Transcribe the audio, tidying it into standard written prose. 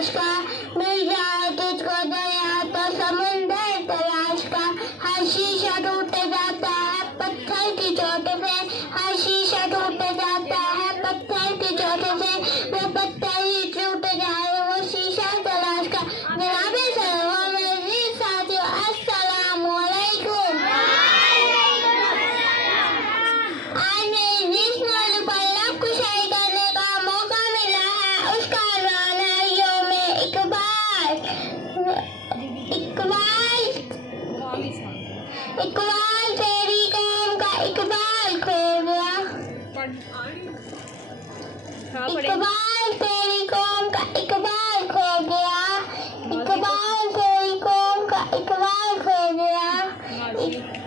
होश का, मिल जाए तुझको दरिया तो समुंदर तलाश का। हर शीशा टूट जाता है पत्थर की चोट से, हर शीशा टूट जाता है पत्थर की चोट से, वो पत्थर ही टूट जाए वो शीशा तलाश का। जनाबे सलाम अजीज साथियों, अस्सलाम वालेकुम। आज मेरी जिस मौजू पर लब कुशाई करने का मौका मिला है उसका नाम है यौमे इकबाल। इकबाल तेरी कौम का इकबाल खो गया, इकबाल तेरी कौम का इकबाल खो गया, इकबाल तेरी कौम का इकबाल खो गया।